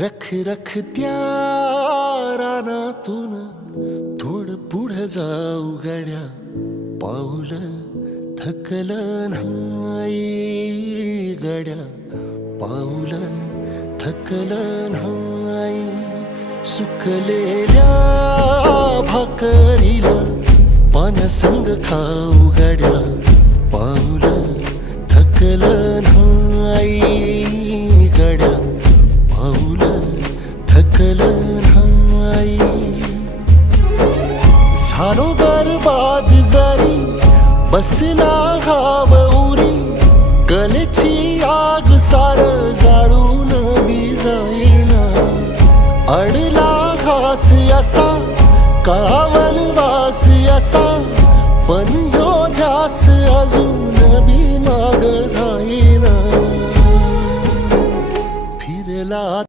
रख रख त्या रानातून थोडं पुढं जाऊ गड्या, पाऊल थकलं नाही गड्या, पाऊल थकलं नाही. सुकलेल्या भाकरीला पानसंग खाऊ गड्या, पाऊल थकलं नाही गड्या, पाऊल थकलं नाही. झालो बरबाद जरी बसला घाव उरी, कलेची आग सार जाळून विजाईना. अडला घास असा काळा वनवास असा, पण ह्यो ध्यास अजून बी माग राहीना. फिरला